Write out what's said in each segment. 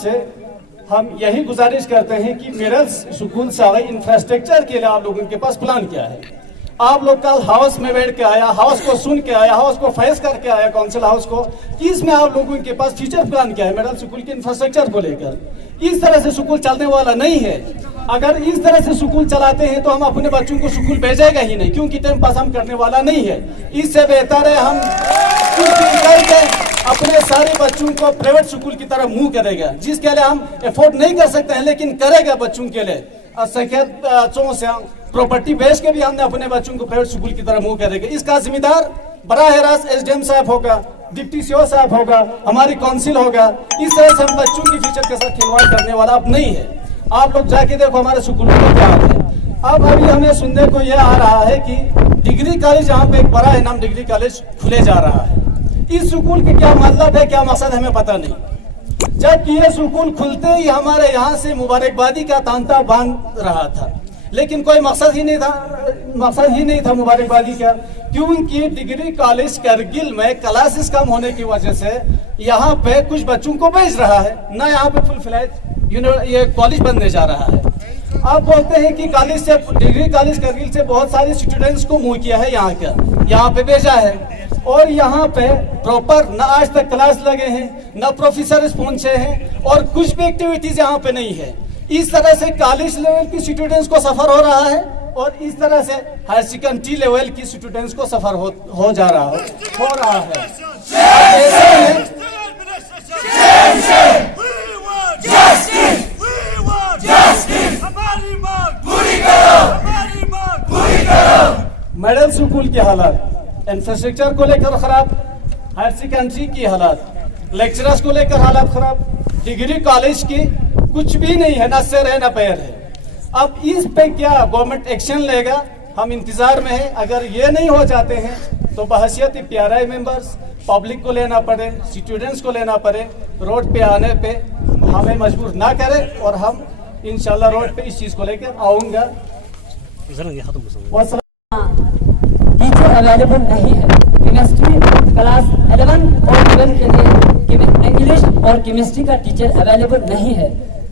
से हम यही गुजारिश करते हैं कि मिडल स्कूल से इंफ्रास्ट्रक्चर के लिए आप लोगों के पास प्लान क्या है। आप लोग कल हाउस में बैठ के आया, हाउस को सुन के आया, हाउस को फेस करके आया, काउंसिल हाउस को, इसमें आप लोगों के पास फ्यूचर प्लान क्या है मिडल स्कूल के इंफ्रास्ट्रक्चर को लेकर। इस तरह से स्कूल चलने वाला नहीं है। अगर इस तरह से स्कूल चलाते हैं तो हम अपने बच्चों को स्कूल भेजेगा ही नहीं, क्योंकि टाइम पास हम करने वाला नहीं है। इससे बेहतर है हम करके अपने सारे बच्चों को प्राइवेट स्कूल की तरफ मुंह करेगा, जिसके लिए हम एफोर्ड नहीं कर सकते हैं, लेकिन करेगा बच्चों के लिए। असंख्य से प्रॉपर्टी बेच के भी हमने अपने बच्चों को प्राइवेट स्कूल की तरफ मुंह करेंगे। इसका जिम्मेदार बराह रास्त एसडीएम साहब होगा, डिप्टी सीओ साहब होगा, हमारी काउंसिल होगा। इस तरह से हम बच्चों की फ्यूचर के साथ खिलवाड़ करने वाला अब नहीं है। आप लोग जाके देखो हमारे स्कूलों में क्या है। अब अभी हमें सुनने को यह आ रहा है कि डिग्री कॉलेज यहाँ पे एक बड़ा इनाम डिग्री कॉलेज खुले जा रहा है। इस स्कूल के क्या मतलब है, क्या मकसद हमें पता नहीं। जबकि ये स्कूल खुलते ही हमारे यहाँ से मुबारकबादी का तांता बांध रहा था, लेकिन कोई मकसद ही नहीं था मुबारकबादी का, क्योंकि डिग्री कॉलेज करगिल में क्लासेस कम होने की वजह से यहाँ पे कुछ बच्चों को भेज रहा है, ना यहाँ पे फुल फ्लैज ये कॉलेज बनने जा रहा है। आप बोलते हैं कि कॉलेज से डिग्री कॉलेज करगिल से बहुत सारे स्टूडेंट्स को मूव किया है, यहाँ पे भेजा है, और यहाँ पे प्रॉपर न आज तक क्लास लगे हैं, न प्रोफेसर पहुंचे हैं, और कुछ भी एक्टिविटीज यहाँ पे नहीं है। इस तरह से कॉलेज लेवल की स्टूडेंट्स को सफर हो रहा है, और इस तरह से हायर सेकेंडरी लेवल की स्टूडेंट्स को सफर हो रहा है। मिडिल स्कूल की हालत, इंफ्रास्ट्रक्चर को लेकर खराब, हायर सेकेंडरी की हालत, लेक्चरर्स को लेकर हालत खराब, डिग्री कॉलेज की कुछ भी नहीं है, ना सिर है ना पैर है। अब इस पे क्या गवर्नमेंट एक्शन लेगा, हम इंतजार में हैं। अगर ये नहीं हो जाते हैं तो बहसियत पीआरआई मेंबर्स पब्लिक को लेना पड़े, स्टूडेंट्स को लेना पड़े, रोड पे आने पे हमें मजबूर ना करे, और हम इंशाल्लाह रोड पे इस चीज को लेकर आऊंगा। टीचर अवेलेबल नहीं है। केमिस्ट्री क्लास 11 और 12 के लिए इंग्लिश और केमिस्ट्री का टीचर अवेलेबल नहीं है।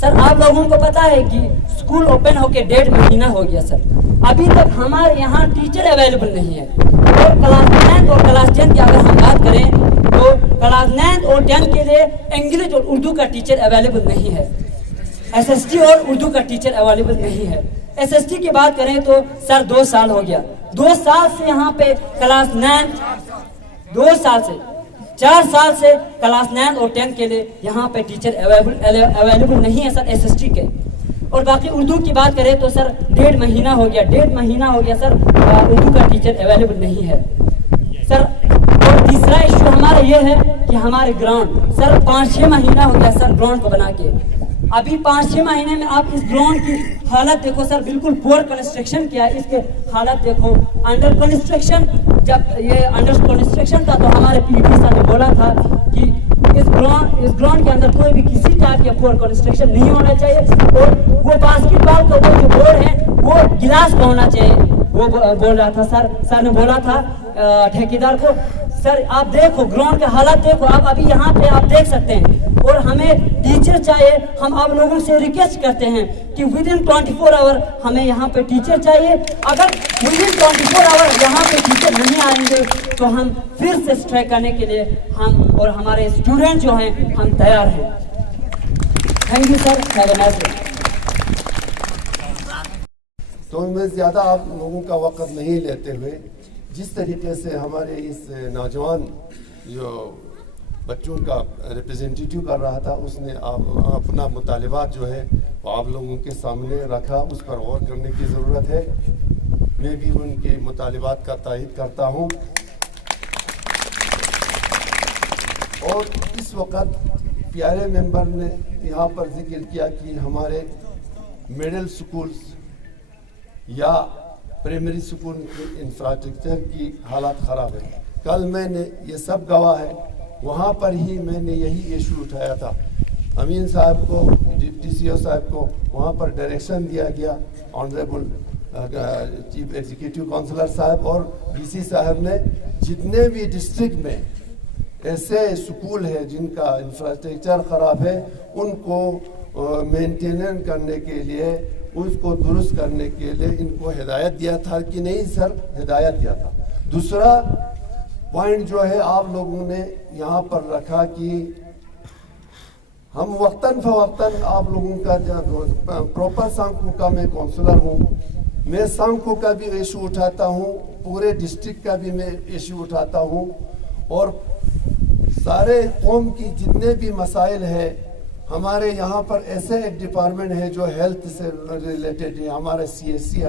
सर आप लोगों को पता है कि स्कूल ओपन होके 1.5 महीना हो गया सर, अभी तक हमारे यहाँ टीचर अवेलेबल नहीं है। और क्लास 9 और क्लास 10 की अगर हम बात करें तो क्लास 9 और 10 के लिए इंग्लिश और उर्दू का टीचर अवेलेबल नहीं है। एसएसटी और उर्दू का टीचर अवेलेबल नहीं है। एसएसटी की बात करें तो सर 2 साल हो गया, 2 साल से यहाँ पे क्लास 9, 2 साल से 4 साल से क्लास 9 और 10 के लिए यहाँ पे टीचर अवेलेबल नहीं है सर एसएसटी के। और बाकी उर्दू की बात करें तो सर 1.5 महीना हो गया सर उर्दू का टीचर अवेलेबल नहीं है सर। और तीसरा इशू हमारा ये है कि हमारे ग्राउंड सर 5-6 महीना हो गया सर ग्राउंड को बना के, अभी 5-6 महीने में आप इस ग्राउंड की हालत देखो सर, बिल्कुल पुअर कंस्ट्रक्शन किया है। इसके हालत देखो, अंडर कंस्ट्रक्शन, जब ये अंडर कंस्ट्रक्शन था तो हमारे पीटी सर ने बोला था कि इस ग्राउंड के अंदर कोई भी किसी टाइप के पुअर कंस्ट्रक्शन नहीं होना चाहिए, और वो बास्केटबॉल का वो जो बोर्ड है वो गिलास का होना चाहिए, वो बोल रहा था सर ने बोला था ठेकेदार को। सर आप देखो ग्राउंड के हालत देखो, आप अभी यहाँ पे आप देख सकते हैं। और हमें टीचर चाहिए, हम आप लोगों से रिक्वेस्ट करते हैं कि विदिन 24 आवर हमें यहाँ पे टीचर चाहिए। अगर विदिन 24 आवर यहाँ पे टीचर नहीं आएंगे तो हम फिर से स्ट्राइक करने के लिए हम और हमारे स्टूडेंट जो हैं हम तैयार हैं। Thank you sir, have a nice day. तो मैं ज़्यादा आप लोगों का वक्त नहीं लेते हुए, जिस तरीके से हमारे इस नौजवान जो बच्चों का रिप्रेजेंटेटिव कर रहा था, उसने अपना मुतालिबात जो है वो आप लोगों के सामने रखा, उस पर गौर करने की ज़रूरत है। मैं भी उनके मुतालिबात का तायद करता हूँ। और इस वक्त प्यारे मेंबर ने यहाँ पर जिक्र किया कि हमारे मिडिल स्कूल्स या प्राइमरी स्कूल के इंफ्रास्ट्रक्चर की हालत ख़राब है। कल मैंने ये सब गवाह है, वहाँ पर ही मैंने यही इशू उठाया था। अमीन साहब को, डिप्टी सीओ साहब को वहाँ पर डायरेक्शन दिया गया, ऑनरेबल चीफ एग्जीक्यूटिव काउंसलर साहब और डीसी साहब ने जितने भी डिस्ट्रिक्ट में ऐसे स्कूल है जिनका इंफ्रास्ट्रक्चर ख़राब है, उनको मेंटेनेंस करने के लिए, उसको दुरुस्त करने के लिए इनको हिदायत दिया था कि नहीं सर, हिदायत दिया था। दूसरा पॉइंट जो है आप लोगों ने यहाँ पर रखा कि हम वक्तन फवक्तन आप लोगों का प्रॉपर सांको का मैं काउंसलर हूँ, मैं सांको का भी इशू उठाता हूँ, पूरे डिस्ट्रिक्ट का भी मैं इशू उठाता हूँ, और सारे कौम की जितने भी मसाइल है हमारे यहाँ पर ऐसे एक डिपार्टमेंट है जो हेल्थ से रिलेटेड है, हमारा CSC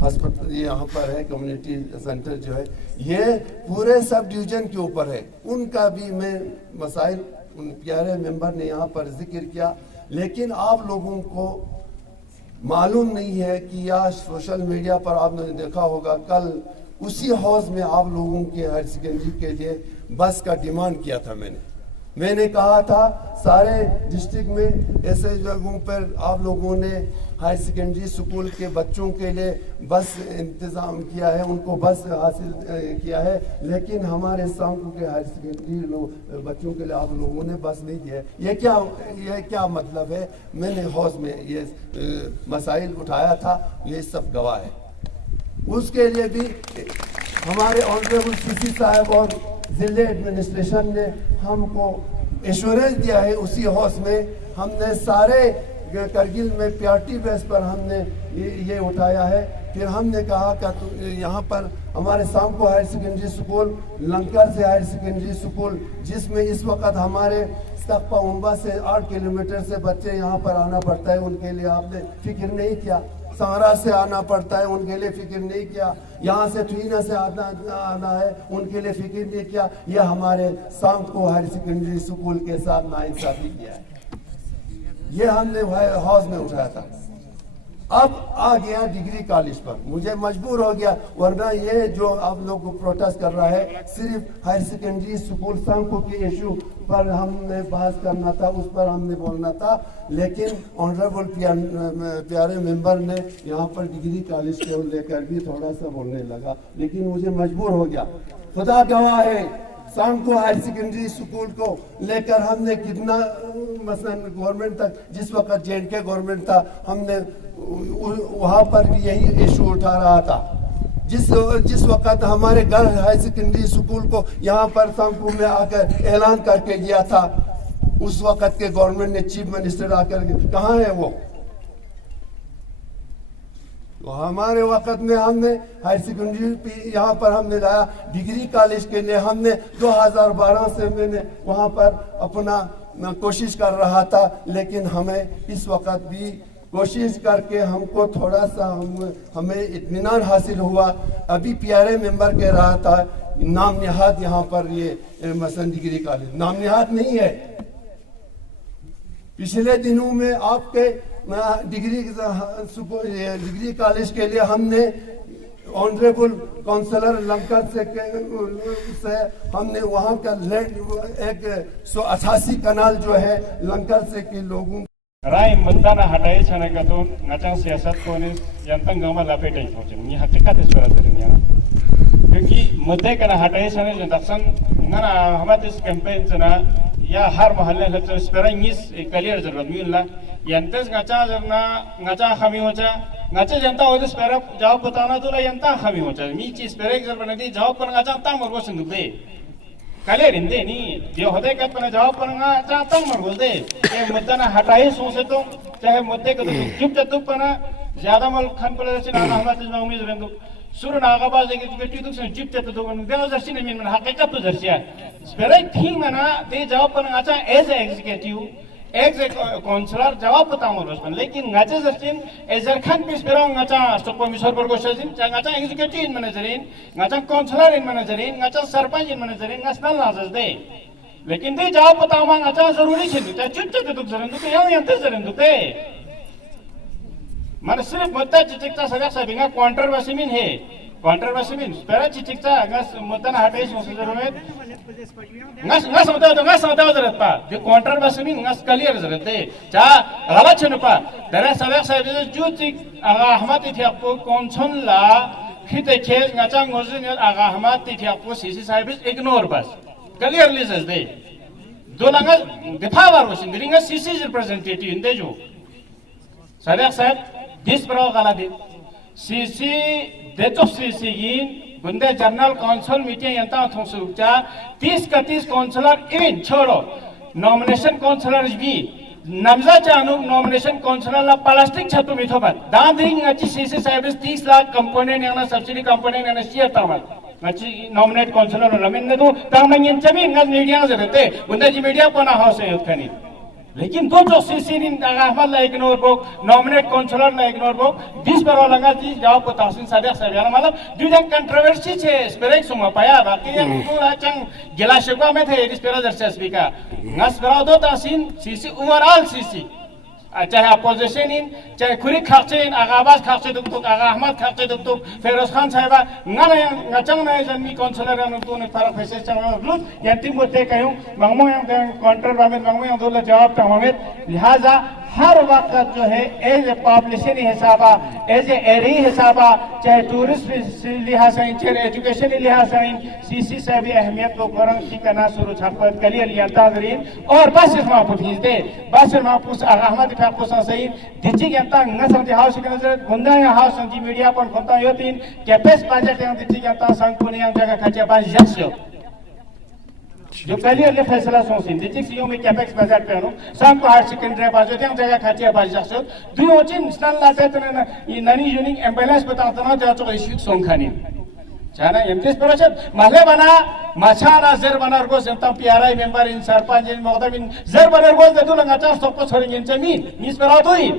हॉस्पिटल यहाँ पर है, कम्युनिटी सेंटर जो है, ये पूरे सब डिवीजन के ऊपर है, उनका भी मैं मसाइल उन प्यारे मेंबर ने यहाँ पर जिक्र किया। लेकिन आप लोगों को मालूम नहीं है कि या सोशल मीडिया पर आपने देखा होगा, कल उसी हाउस में आप लोगों के हायर सेकेंडरी के लिए बस का डिमांड किया था। मैंने कहा था सारे डिस्ट्रिक्ट में ऐसे जगहों पर आप लोगों ने हायर सेकेंडरी स्कूल के बच्चों के लिए बस इंतज़ाम किया है, उनको बस हासिल किया है, लेकिन हमारे सांको के हायर सेकेंडरी बच्चों के लिए आप लोगों ने बस नहीं दिया है। ये क्या मतलब है? मैंने हाउस में ये मसाइल उठाया था, ये सब गवाह है। उसके लिए भी हमारे ऑनरेबल CC साहब और जिले एडमिनिस्ट्रेशन ने हमको एश्योरेंस दिया है। उसी हाउस में हमने सारे करगिल में PRT बेस पर हमने ये उठाया है। फिर हमने कहा कि यहाँ पर हमारे सांको हायर सेकेंडरी स्कूल, लंकर से हायर सेकेंडरी स्कूल, जिसमें इस वक्त हमारे सख्पा उम्बा से 8 किलोमीटर से बच्चे यहाँ पर आना पड़ता है, उनके लिए आपने फिक्र नहीं किया। सारा से आना पड़ता है, उनके लिए फिक्र नहीं किया। यहाँ से थुईना से आना है, उनके लिए फिक्र नहीं किया। यह हमारे सांको हायर सेकेंडरी स्कूल के साथ नाइंसाफी किया है। ये हमने हाउस में उठाया था। अब आ गया डिग्री कॉलेज पर, मुझे मजबूर हो गया, वरना ये जो आप लोग प्रोटेस्ट कर रहा है सिर्फ हायर सेकेंडरी स्कूल सांको के इशू पर हमने बहस करना था, उस पर हमने बोलना था। लेकिन ऑनरेबल प्यारे मेंबर ने यहाँ पर डिग्री कॉलेज को लेकर भी थोड़ा सा बोलने लगा, लेकिन मुझे मजबूर हो गया। खुदा गवाह है, सांको हायर सेकेंडरी स्कूल को लेकर हमने कितना मसलन गवर्नमेंट तक, जिस वक्त JNK गवर्नमेंट था, हमने वहाँ पर भी यही इशू उठा रहा था। जिस वक्त हमारे गर्ल्स हायर सेकेंडरी स्कूल को यहाँ पर सांको में आकर ऐलान करके गया था, उस वक्त के गवर्नमेंट ने चीफ मिनिस्टर आकर, कहाँ है वो? तो हमारे वक्त में हमने हायर सेकेंडरी यहाँ पर हमने लाया। डिग्री कॉलेज के लिए हमने 2012 से मैंने वहाँ पर अपना कोशिश कर रहा था, लेकिन हमें इस वक्त भी कोशिश करके हमको थोड़ा सा हमें इत्मीनान हासिल हुआ। अभी प्यारे मेंबर कह रहा था नाम निहाद यहाँ पर ये मसलन डिग्री कॉलेज नाम निहाद नहीं है। पिछले दिनों में आपके डिग्री कॉलेज के लिए हमने ऑनरेबल काउंसलर लंकर से हमने वहाँ का लैंड 188 कनाल जो है लंकर से के लोगों राय मतदान हटाए छाने का तो नचांग सियासत को ने जनता गाँव लापेट है सोचें ये हकीकत इस पर है क्योंकि मुद्दे का हटाए छाने जनतासन ना हमारे इस कैंपेन से ना या हर मोहल्ले से तो स्पेरेंगिस क्लियर जरूरत मिलना यंतस गचा जरना गचा हमी होचा गचा जनता हो तो स्पेरा जवाब बताना तो ला यंता हमी होचा मी चीज स्पेरे जर बने दी जवाब पर गचा तंग मरगो संदुक दे क्लियर इंदे नी जो होते का पर जवाब पर गचा तंग मरगो दे ये मुद्दा ना हटाए सोचे तो चाहे मुद्दे को चुप चुप पना ज्यादा मल खान पर जैसे ना हमारे में उम्मीद रहने दो सुर नागाबाज एक बेटी तो से जिप ते तो गन देव जर्सी ने मन हकीकत तो जर्सी है स्पेरे थिंग मना दे जवाब पर गचा एज एग्जीक्यूटिव काउंसलर जवाब बताऊं रोशन लेकिन गचा जर्सीन एजर खान पे स्पेरा गचा स्टॉक कमिश्नर पर गोशजिन गचा एग्जीक्यूटिव इन मैनेजरिन गचा काउंसलर इन मैनेजरिन गचा सरपंच इन मैनेजरिन नेशनल लाजस दे लेकिन दे जवाब बताऊं गचा जरूरी छे ते चुच्चे ते दुख जरन दुख या यंते जरन दुख मन सिर्फ मुद्दा चिचिकता सगळ्या सभिंगा कॉन्ट्रोवर्सी मिन है कॉन्ट्रोवर्सी मिन स्पेरा चिचिकता गस मुद्दा हटाई सोचे जरूरत ngас होता जरूरत पा दे कॉन्ट्रोवर्सी मिन ngas क्लियर जरूरत है चा गलत छन पा दरे सगळ्या सभिंगा जो चिक आगा अहमद इथे आपको कौन ला खिते खेल ngचा ngozi आगा अहमद इथे आपको सीसी साहिब इग्नोर बस clearly says they. Dolanga defawa rosin gringa CC representative in dejo. Sadek said this pro galadi. CC death of CC in bunde general council meeting yanta thonsukcha 30 councillor in choro nomination councillors भी नमजा चानु nomination councillor ला plastic छतु मिथोबत दांदिंग अच्छी CC service 30 lakh component याना subsidy component याना share तामल अच्छी nominate councillor lamin ने तो तामंगन chubby ngaz media जरते बुंदा जी media पना house है खनी लेकिन दो जो सीसी इन अहमद ला इग्नोर बो नॉमिनेट काउंसिलर ला इग्नोर बो 20 पर लगा जी जवाब को तहसील सादिक साहब याना मतलब दुजन कंट्रोवर्सी छे स्पेरेक सुमा पाया बाकी ये पूरा चंग गिलाशवा में थे इस पेरा दर्शक स्पीकर ngaz बरा दो तहसील सीसी ओवरऑल सीसी चाहे अपोजिशन इन चाहे खुरी खर्चे इन आगाबाज खर्चे दुक आगा अहमद खर्चे दुक फेरोज खान साहिबा ngana ngachang na janmi councillor यानो तो ने फरक फैसे चंग ग्रुप यंतिम बोते कहूं मंगमो yang काउंटर बामें मंगमो yang दोला जवाब तमामें लिहाजा हर वक्त जो है एज ए पब्लिसिटी हिसाबा एज ए एरी हिसाबा चाहे टूरिस्ट लिहाज से चाहे एजुकेशन लिहाज से सीसी से भी अहमियत को करन की करना शुरू छापत कलियर यंताजरीन और बस इसमें पुछिस दे बस इसमें पुछ अहमद फाकुस सही दिची यंता नसम दे हाउस के नजर गुंदा या हाउस संजी मीडिया पर खोता योतिन कैपेस बजट yang दिची यंता संकुल yang जगह खर्चा बाज जक्सो जो कलियर ले फैसला सोसिन दिची सीओ में कैपेक्स बजट पे नो सम को हायर सेकेंडरी बाजो yang जगह खर्चा बाज जक्सो दुई ओचिन स्टन लाते तना ननी यूनिक एम्बुलेंस बताता ना जो तो इशू सोंखानी चाना एमटीएस प्रोजेक्ट महले बना मछाना जर बनर को सेंता पीआरआई मेंबर इन सरपंच इन मगदम इन जर बनर को दे दुलंगा चार सब को छोड़ेंगे इन जमीन मिस पर तो ही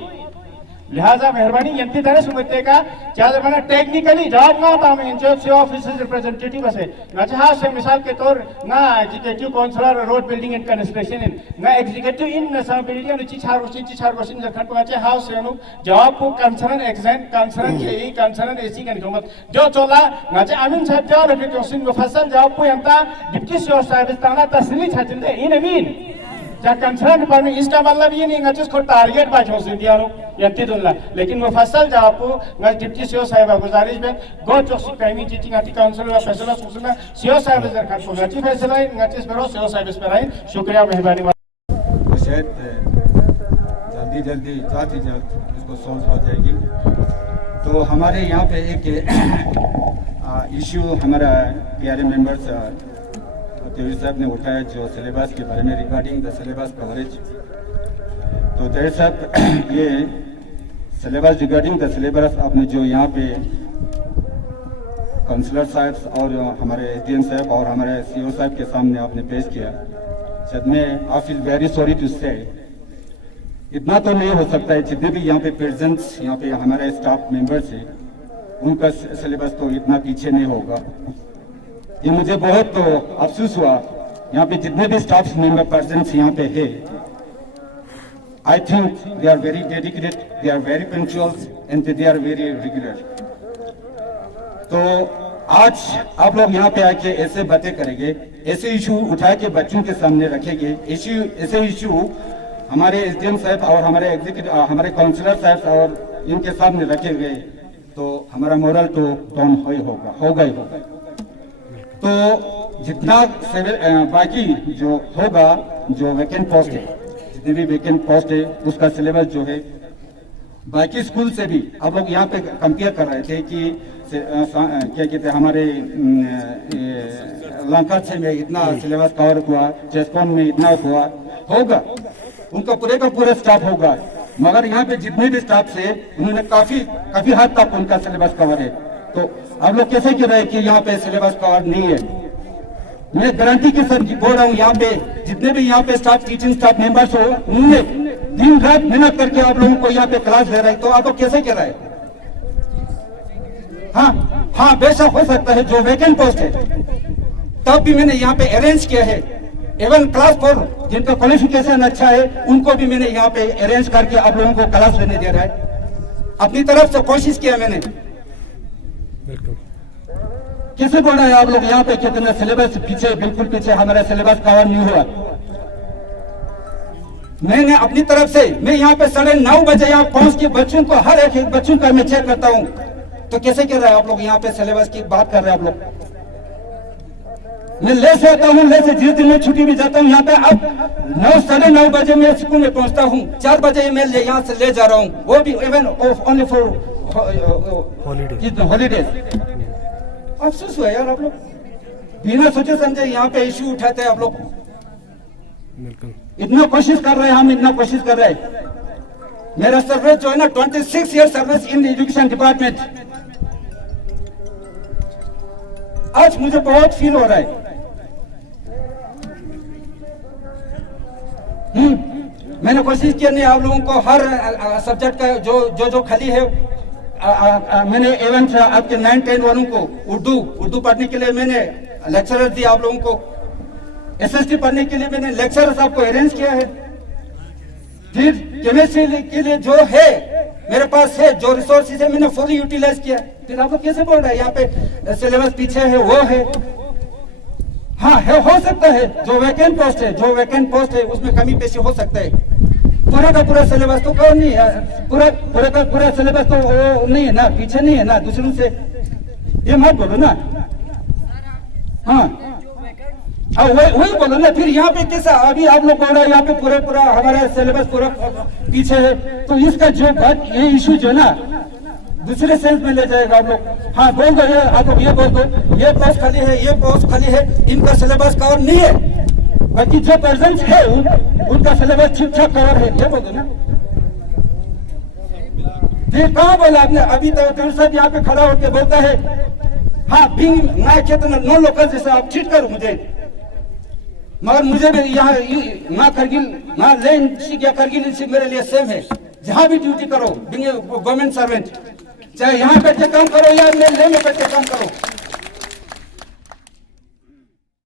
लिहाजा मेहरबानी यंती तरह सुमते का क्या बना टेक्निकली जॉब ना था मैं इंचार्ज सी ऑफिसर्स रिप्रेजेंटेटिव से ना चाहे से मिसाल के तौर ना executive councillor road building and construction ना एग्जीक्यूटिव इन नसा बिल्डिंग नो चिछार क्वेश्चन जखन पहुंचे हाउस से नो जवाब को कंसर्न एग्जाम कंसर्न के कंसर्न एसी का निकमत जो चला ना चाहे अमीन साहब जो रखे क्वेश्चन को फसल जवाब को यंता डिप्टी सीओ साहब ताना तस्लीम छाचिंदे इन अमीन जा कंसर्न डिपार्टमेंट इसका मतलब ये नहीं है जिसको टारगेट बाजू से दिया लो यंती दुल्ला लेकिन मुफस्सल जवाब को मैं डिप्टी सीओ साहिबा गुजारिश में गो चौकसी प्राइमरी टीचिंग आती काउंसिल का फैसला सुनना सीओ साहिब इधर खान को गति फैसला है गति पर सीओ साहिब इस पर आई शुक्रिया मेहरबानी शायद जल्दी इसको सॉल्व हो जाएगी तो हमारे यहाँ पे एक इश्यू हमारा प्यारे मेंबर्स तिवारी साहब ने उठाया जो सिलेबस के बारे में रिगार्डिंग द सिलेबस कवरेज तो तिवारी साहब ये सिलेबस रिगार्डिंग द सिलेबस आपने जो यहाँ पे काउंसलर साहब और हमारे एसडीएम साहब और हमारे सीओ साहब के सामने आपने पेश किया शायद मैं I feel very sorry to say इतना तो नहीं हो सकता है जितने भी यहाँ पे प्रेजेंट्स यहाँ पे हमारे स्टाफ मेंबर्स हैं उनका सिलेबस तो इतना पीछे नहीं होगा ये मुझे बहुत तो अफसोस हुआ यहाँ पे जितने भी स्टाफ मेंबर पर्सन्स यहाँ पे है I think they are very dedicated they are very punctual and they are very regular तो आज आप लोग यहाँ पे आके ऐसे बातें करेंगे ऐसे इशू उठा के बच्चों के सामने रखेंगे ऐसे इशू हमारे एसडीएम साहब और हमारे एग्जीक्यूटिव हमारे काउंसलर साहब और इनके सामने रखे गए तो हमारा मोरल तो डाउन होगा ही होगा तो जितना बाकी जो होगा जो वैकेंट पोस्ट है जितने भी वैकेंट पोस्ट है उसका सिलेबस जो है बाकी स्कूल से भी आप लोग यहाँ पे कंपेयर कर रहे थे कि क्या कहते हैं हमारे लंकाछे में इतना सिलेबस कवर हुआ चेस्कॉन में इतना हुआ होगा उनका पूरे का पूरा स्टाफ होगा मगर यहाँ पे जितने भी स्टाफ से उन्होंने काफी हद तक उनका सिलेबस कवर है तो आप लोग कैसे कह रहे हैं कि यहाँ पे सिलेबस कवर नहीं है मैं गारंटी के साथ बोल रहा हूँ यहाँ पे जितने भी यहाँ पे स्टाफ टीचिंग स्टाफ मेंबर्स हो उन्होंने दिन रात मेहनत करके आप लोगों को यहाँ पे क्लास ले रहे हैं तो आप लोग कैसे कह रहे हैं हाँ बेशक हो सकता है जो वैकेंट पोस्ट है तब भी मैंने यहाँ पे अरेंज किया है इवन क्लास 4 जिनका क्वालिफिकेशन अच्छा है उनको भी मैंने यहाँ पे अरेंज करके आप लोगों को क्लास लेने दे रहा है अपनी तरफ से कोशिश किया मैंने कैसे बोल रहे हैं आप लोग यहाँ पे कितने सिलेबस पीछे बिल्कुल पीछे हमारा सिलेबस कवर नहीं हुआ मैंने अपनी तरफ से मैं यहाँ पे 9:30 बजे यहाँ पहुंच के बच्चों को हर एक बच्चों का मैं चेक करता हूँ तो कैसे कह रहे हैं आप लोग यहाँ पे सिलेबस की बात कर रहे हैं आप लोग मैं ले से आता हूँ, ले से जिस दिन मैं छुट्टी भी जाता हूँ यहाँ पे, अब 9 साढ़े 9 बजे मैं स्कूल में पहुँचता हूँ, 4 बजे मैं यहाँ से ले जा रहा हूँ, वो भी इवन ओनली फॉर हॉलीडेज। अफसोस हुआ यार, आप लोग बिना सोचे समझे यहाँ पे इश्यू उठाते हैं आप लोग। इतना कोशिश कर रहे हैं हम, इतना कोशिश कर रहे हैं। मेरा सर्विस जो है ना 26 year service in education department, आज मुझे बहुत फील हो रहा है। मैंने कोशिश किया नहीं आप लोगों को हर सब्जेक्ट का जो खाली है, मैंने इवन आपके 9-10 वालों को उर्दू पढ़ने के लिए मैंने लेक्चरर दिया, आप लोगों को एसएसटी पढ़ने के लिए मैंने लेक्चरर्स आपको अरेंज किया है। फिर केमिस्ट्री के लिए जो है मेरे पास है, जो रिसोर्सेज है मैंने फुली यूटिलाइज किया। फिर आप लोग कैसे बोल रहे हैं यहाँ पे सिलेबस पीछे है, वो है। हाँ है, हो सकता है जो वैकेंट पोस्ट है उसमें कमी पेशी हो सकता है। पूरा का पूरा सिलेबस तो कौन नहीं है, पूरा का पूरा सिलेबस तो वो नहीं है ना, पीछे नहीं है ना दूसरों से, ये मत बोलो ना। हाँ वही बोलो ना। फिर यहाँ पे कैसा, अभी आप लोग बोल रहे हैं यहाँ पे पूरा हमारा सिलेबस पूरा पीछे है, तो इसका जो बात ये इशू जो है ना दूसरे सेंस में ले जाएगा आप लोग। हाँ बोल दो, आप लोग ये बोल दो ये पोस्ट खाली है, ये पोस्ट खाली है, इनका सिलेबस कवर नहीं है, बाकी जो प्रेजेंट है उनका सिलेबस ठीक ठाक कवर है, ये बोल दो ना। फिर कहाँ बोला आपने? अभी तो साहब यहाँ पे खड़ा होकर बोलता है हाँ बीइंग माय क्षेत्र नो लोकल जैसे आप ट्रीट करो मुझे, मगर मुझे भी यहाँ ना करगिल ना लेन या करगिल मेरे लिए सेम है। जहाँ भी ड्यूटी करो बीइंग गवर्नमेंट सर्वेंट, चाहे यहाँ बैठ के काम करो या ले में बैठ के काम करो,